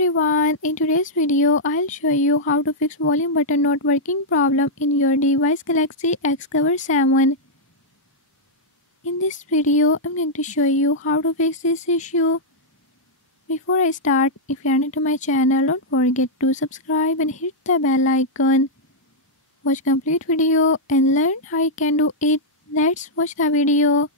everyone, in today's video I'll show you how to fix volume button not working problem in your device Galaxy Xcover 7. In this video I'm going to show you how to fix this issue. Before I start, if you are new to my channel, don't forget to subscribe and hit the bell icon. Watch complete video and learn how you can do it. Let's watch the video.